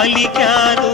పలికారు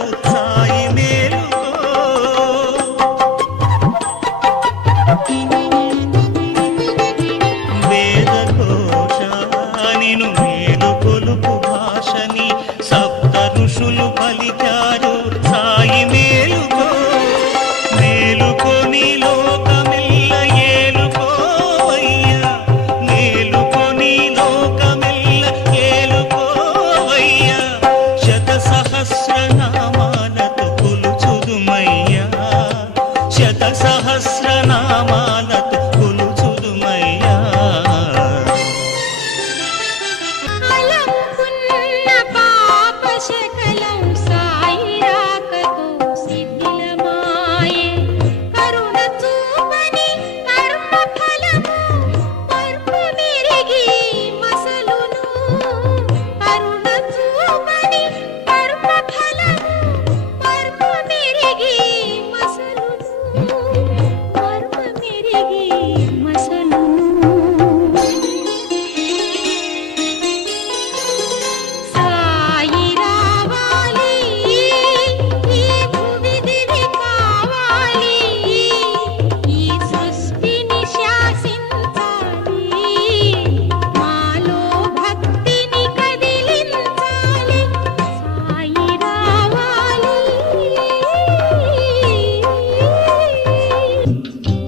chama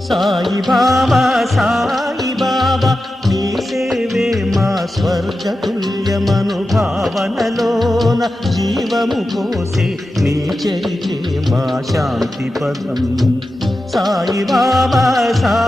సాయి బాబా సాయి బాబా నీ సేవే మా స్వర్గతుల్యమను భావనలోన జీవము పోసే నీ చరితే మా శాంతి పదం. సాయి బాబా సాయి